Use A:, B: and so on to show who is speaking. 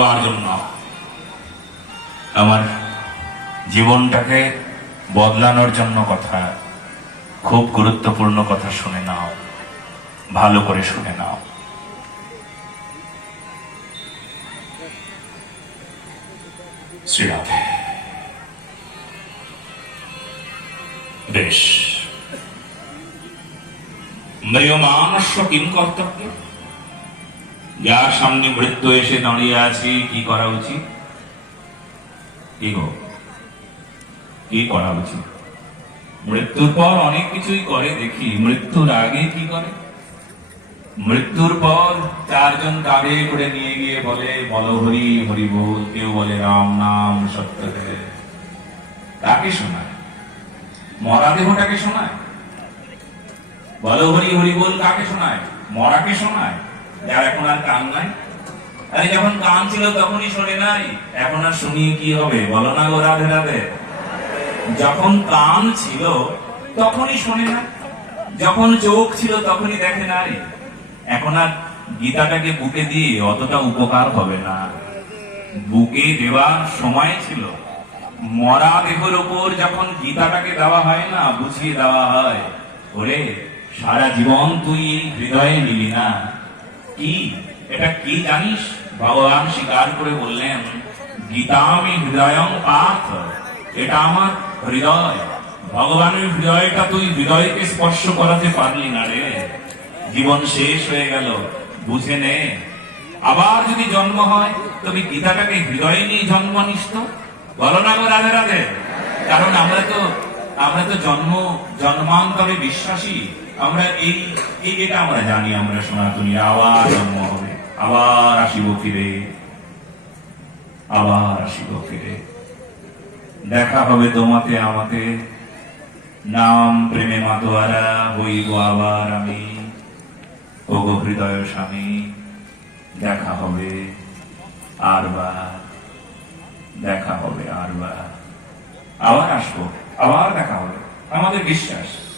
A: দেওয়ার জন্য। আমার জীবনটাকে বদলানোর জন্য কথা, খুব গুরুত্বপূর্ণ কথা শুনে নাও, ভালো করে শুনে নাও। শ্রীরাধে। বেশ। মৃয়মানস্য কিম কর্তব্য? যার সামনে মৃত্যু এসে দাঁড়িয়ে আছে, কি করা উচিত? কি গো? কি করা উচিত? মৃত্যুর পর অনেক কিছুই করে দেখি। মৃত্যুর আগে কি করে? মৃত্যুর পর চারজন কাঁধে করে নিয়ে গিয়ে বলে, বল হরি হরি বল কেউ বলে রাম নাম সত্য তাকে শোনায়? মরা দেহটাকে শোনায়? বল হরি হরি বল কাকে শোনায়? মরাকে শোনায়? যার এখন আর কান নাই। আরে যখন কান ছিল তখনই শোনে নাই। এখন আর শুনিয়ে কি হবে? বলো না গো রাধে রাধে। যখন কান ছিল তখনই না যখন চোখ ছিল তখনই দেখে নাই। এখন আর গীতাটাকে বুকে দিয়ে অতটা উপকার হবে না। বুকে দেওয়ার সময় ছিল। মরা দেহের উপর যখন গীতাটাকে দেওয়া হয় না, বুঝিয়ে দেওয়া হয়, ওরে, সারা জীবন তুই হৃদয়ে নিলি না। কি? এটা কি জানিস? ভগবান স্বীকার করে বললেন, গীতামি হৃদয়ং পাঠ এটা আমার হৃদয়। ভগবানের হৃদয়টা তুই হৃদয়কে স্পর্শ করাতে পারলি না রে। জীবন শেষ হয়ে গেল, বুঝে নে। আবার যদি জন্ম হয় তুমি গীতাটাকে হৃদয়ে নিয়ে জন্ম নিস তো। বলো না রাধে রাধে। কারণ আমরা তো আমরা তো জন্ম, জন্মান্তরে বিশ্বাসী। আমরা এই এটা আমরা জানি, আমরা সনাতনী, আবার জন্ম হবে। আবার আসিব ফিরে। আবার আসিব ফিরে। দেখা হবে তোমাতে আমাতে নাম প্রেমে মাতোয়ারা হইব আবার আমি। ওগো হৃদয় স্বামী, দেখা হবে আরবার দেখা হবে আরবার আবার আসব। আবার দেখা হবে। আমাদের বিশ্বাস।